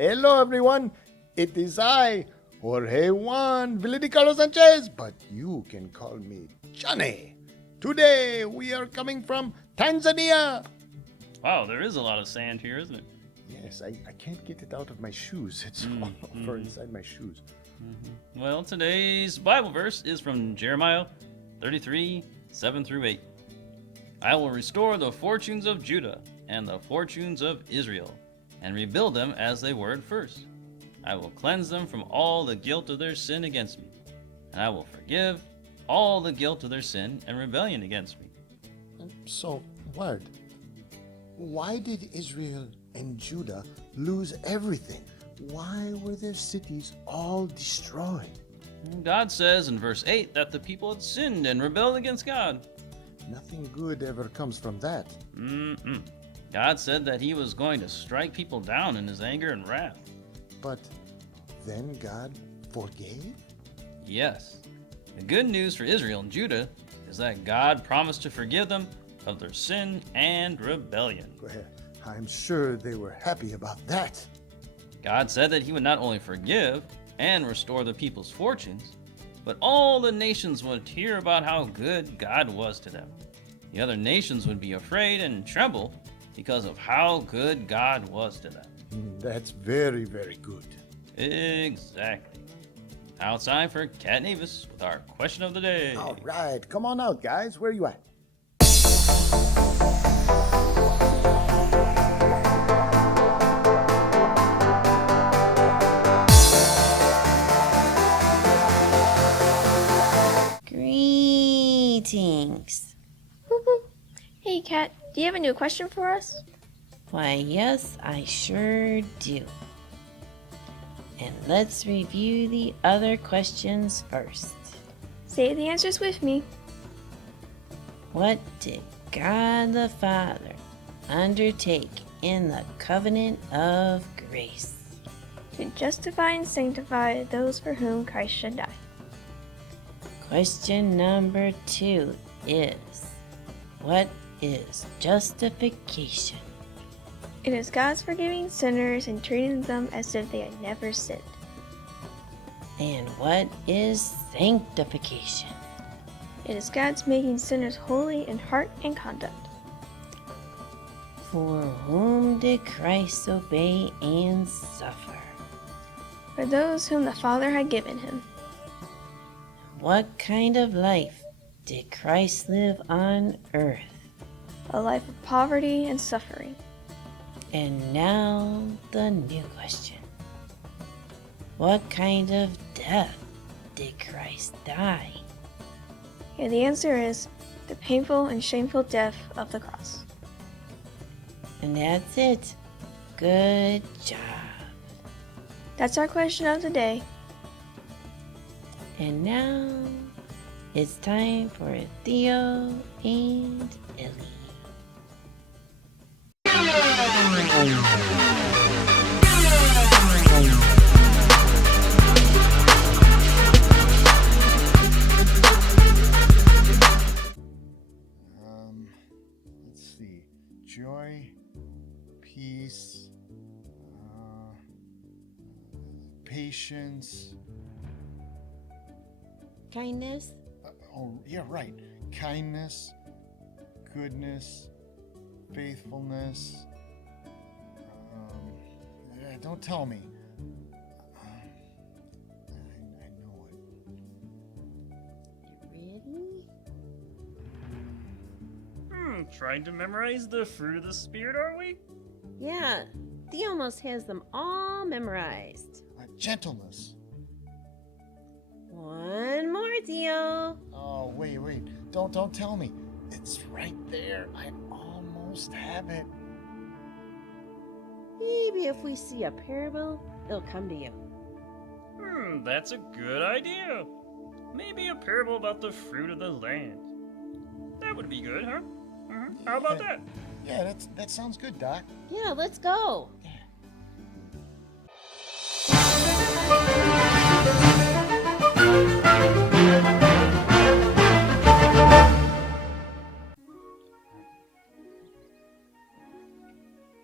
Hello, everyone. It is I, Jorge Juan Villadicarlo Sanchez, but you can call me Johnny. Today, we are coming from Tanzania. Wow, there is a lot of sand here, isn't it? Yes, I can't get it out of my shoes. It's all over inside my shoes. Well, today's Bible verse is from Jeremiah 33, 7 through 8. I will restore the fortunes of Judah and the fortunes of Israel, and rebuild them as they were at first. I will cleanse them from all the guilt of their sin against me, and I will forgive all the guilt of their sin and rebellion against me. So, Word, why did Israel and Judah lose everything? Why were their cities all destroyed? God says in verse 8 that the people had sinned and rebelled against God. Nothing good ever comes from that. God said that he was going to strike people down in his anger and wrath. But then God forgave? Yes. The good news for Israel and Judah is that God promised to forgive them of their sin and rebellion. I'm sure they were happy about that. God said that he would not only forgive and restore the people's fortunes, but all the nations would hear about how good God was to them. The other nations would be afraid and tremble because of how good God was to them. That's very, very good. Exactly. Now it's time for Cat Navis with our question of the day. All right, come on out, guys. Where are you at? Greetings. Hey, Kat, do you have a new question for us? Why, yes, I sure do. And let's review the other questions first. Say the answers with me. What did God the Father undertake in the covenant of grace? To justify and sanctify those for whom Christ should die. Question number 2 is, what is justification? It is God's forgiving sinners and treating them as if they had never sinned. And what is sanctification? It is God's making sinners holy in heart and conduct. For whom did Christ obey and suffer? For those whom the Father had given him. What kind of life did Christ live on earth? A life of poverty and suffering. And now the new question. What kind of death did Christ die? And the answer is the painful and shameful death of the cross. And that's it. Good job. That's our question of the day. And now it's time for Theo and Elly. Let's see. Joy, peace, patience. Kindness. Yeah, right. Kindness, goodness, faithfulness. Don't tell me. I know it. Ready? Trying to memorize the fruit of the Spirit, are we? Yeah, Theo almost has them all memorized. Gentleness. One more, Theo. Oh, wait. Don't tell me. It's right there. I almost have it. Maybe if we see a parable, it'll come to you. That's a good idea. Maybe a parable about the fruit of the land. That would be good, huh? How about that? Yeah, that sounds good, Doc. Yeah, let's go.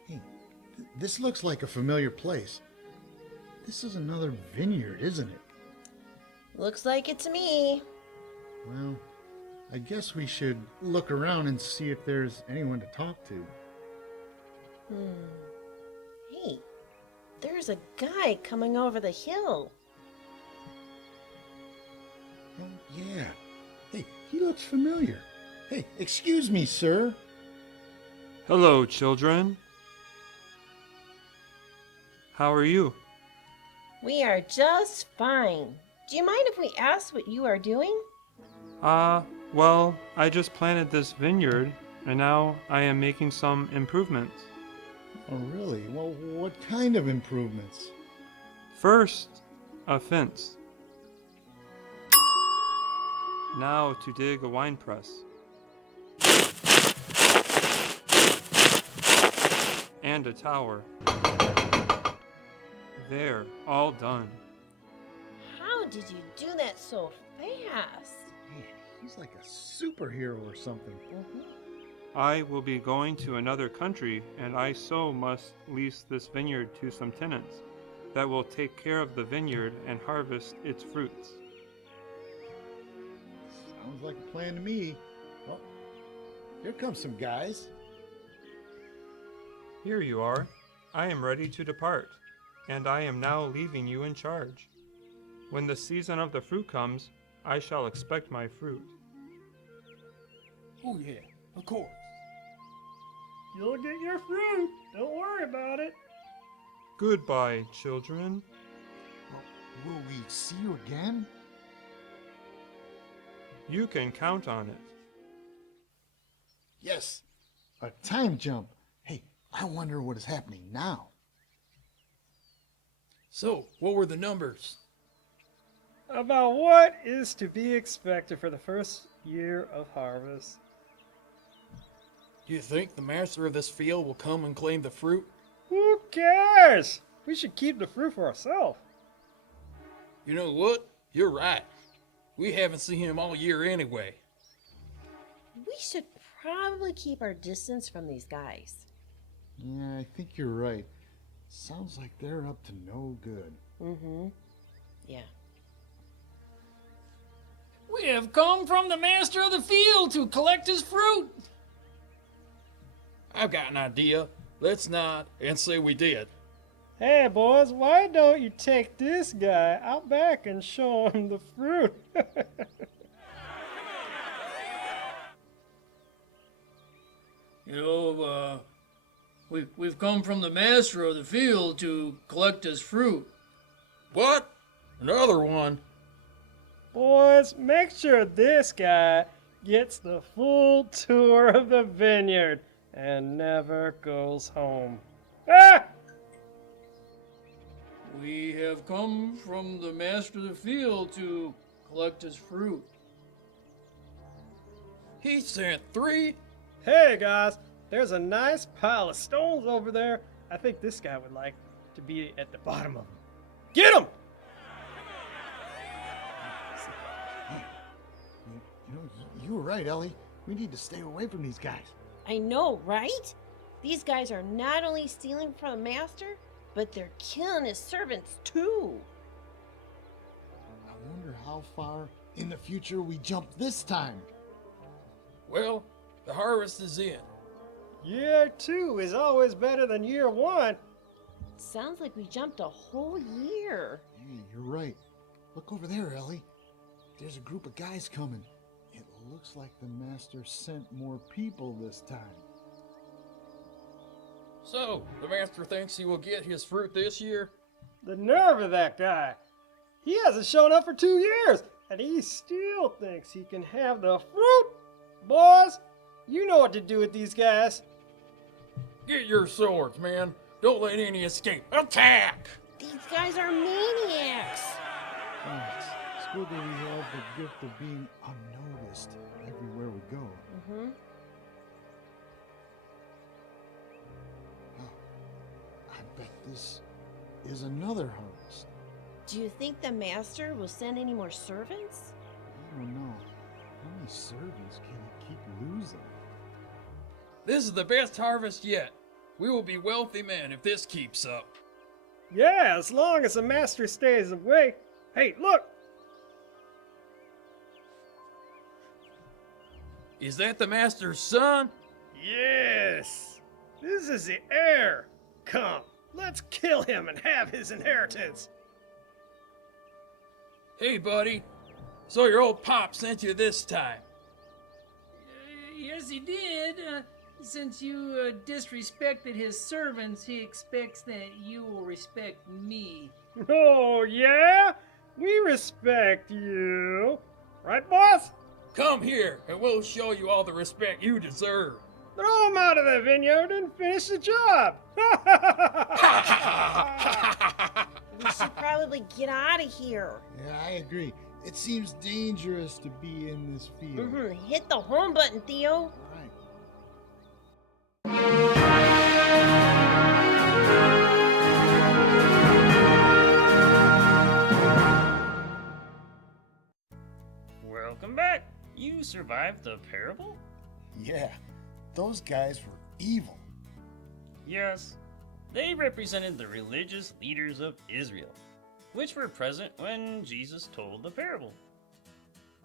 Hey, this looks like a familiar place. This is another vineyard, isn't it? Looks like it's me. Well, I guess we should look around and see if there's anyone to talk to. Hey, there's a guy coming over the hill. Oh, yeah. Hey, he looks familiar. Hey, excuse me, sir. Hello, children. How are you? We are just fine. Do you mind if we ask what you are doing? Well, I just planted this vineyard, and now I am making some improvements. Oh, really? Well, what kind of improvements? First, a fence. Now to dig a wine press. And a tower. There, all done. How did you do that so fast? Man, he's like a superhero or something. I will be going to another country, and I so must lease this vineyard to some tenants that will take care of the vineyard and harvest its fruits. Sounds like a plan to me. Oh, here comes some guys. Here you are. I am ready to depart, and I am now leaving you in charge. When the season of the fruit comes, I shall expect my fruit. Oh yeah, of course. You'll get your fruit. Don't worry about it. Goodbye, children. Well, will we see you again? You can count on it. Yes, a time jump. Hey, I wonder what is happening now. So, what were the numbers? About what is to be expected for the first year of harvest. Do you think the master of this field will come and claim the fruit? Who cares? We should keep the fruit for ourselves. You know what? You're right. We haven't seen him all year anyway. We should probably keep our distance from these guys. Yeah, I think you're right. Sounds like they're up to no good. Yeah. We have come from the master of the field to collect his fruit. I've got an idea. Let's nod and say we did. Hey, boys, why don't you take this guy out back and show him the fruit? We've come from the master of the field to collect his fruit. What? Another one? Boys, make sure this guy gets the full tour of the vineyard and never goes home. Ah! We have come from the master of the field to collect his fruit. He sent 3? Hey, guys, there's a nice pile of stones over there. I think this guy would like to be at the bottom of them. Get him! You know, you were right, Ellie. We need to stay away from these guys. I know, right? These guys are not only stealing from the master, but they're killing his servants too. I wonder how far in the future we jump this time. Well, the harvest is in. Year 2 is always better than year 1. Sounds like we jumped a whole year. Hey, you're right. Look over there, Ellie. There's a group of guys coming. It looks like the master sent more people this time. So, the master thinks he will get his fruit this year? The nerve of that guy. He hasn't shown up for 2 years, and he still thinks he can have the fruit. Boys, you know what to do with these guys. Get your swords, man. Don't let any escape. Attack! These guys are maniacs. Thanks. It's good that we have the gift of being unnoticed everywhere we go. I bet this is another harvest. Do you think the master will send any more servants? I don't know. How many servants can he keep losing? This is the best harvest yet. We will be wealthy men if this keeps up. Yeah, as long as the master stays away. Hey, look! Is that the master's son? Yes! This is the heir! Come, let's kill him and have his inheritance! Hey, buddy. So your old pop sent you this time. Yes, he did. Since you disrespected his servants, he expects that you will respect me. Oh, yeah? We respect you. Right, boss? Come here, and we'll show you all the respect you deserve. Throw him out of the vineyard and finish the job! We should probably get out of here. Yeah, I agree. It seems dangerous to be in this field. Hit the home button, Theo. All right. Welcome back. You survived the parable? Yeah, those guys were evil. Yes. They represented the religious leaders of Israel, which were present when Jesus told the parable.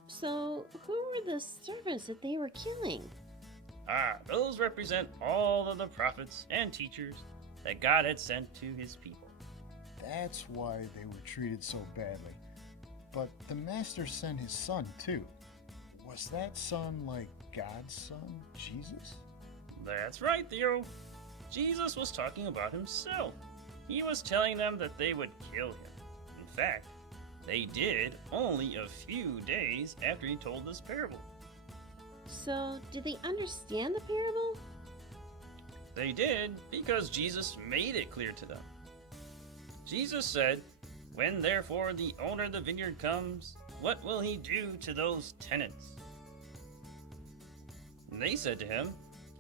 So, who were the servants that they were killing? Those represent all of the prophets and teachers that God had sent to his people. That's why they were treated so badly. But the master sent his son too. Was that son like God's son, Jesus? That's right, Theo. Jesus was talking about himself. He was telling them that they would kill him. In fact, they did only a few days after he told this parable. So, did they understand the parable? They did because Jesus made it clear to them. Jesus said, "When therefore the owner of the vineyard comes, what will he do to those tenants?" And they said to him,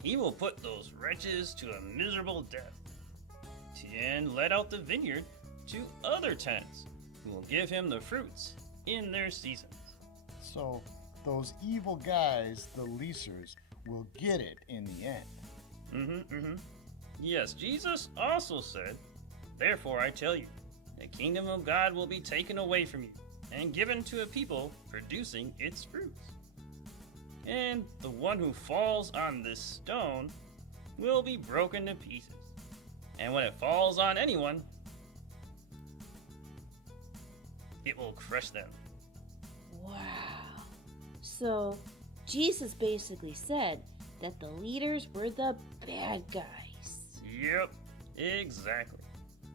"He will put those wretches to a miserable death, and let out the vineyard to other tenants, who will give him the fruits in their seasons." So those evil guys, the leasers, will get it in the end. Yes, Jesus also said, "Therefore I tell you, the kingdom of God will be taken away from you, and given to a people producing its fruits. And the one who falls on this stone will be broken to pieces. And when it falls on anyone, it will crush them." Wow. So, Jesus basically said that the leaders were the bad guys. Yep, exactly.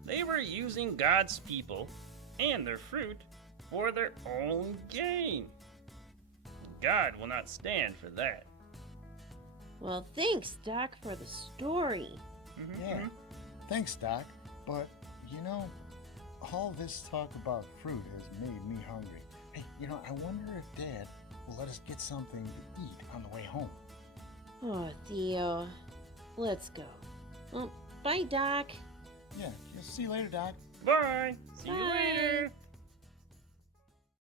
They were using God's people and their fruit for their own gain. God will not stand for that. Well, thanks, Doc, for the story. Yeah. Thanks, Doc. But, you know, all this talk about fruit has made me hungry. Hey, I wonder if Dad will let us get something to eat on the way home. Oh, Theo. Let's go. Well, bye, Doc. Yeah, see you later, Doc. Bye. See you Bye. later.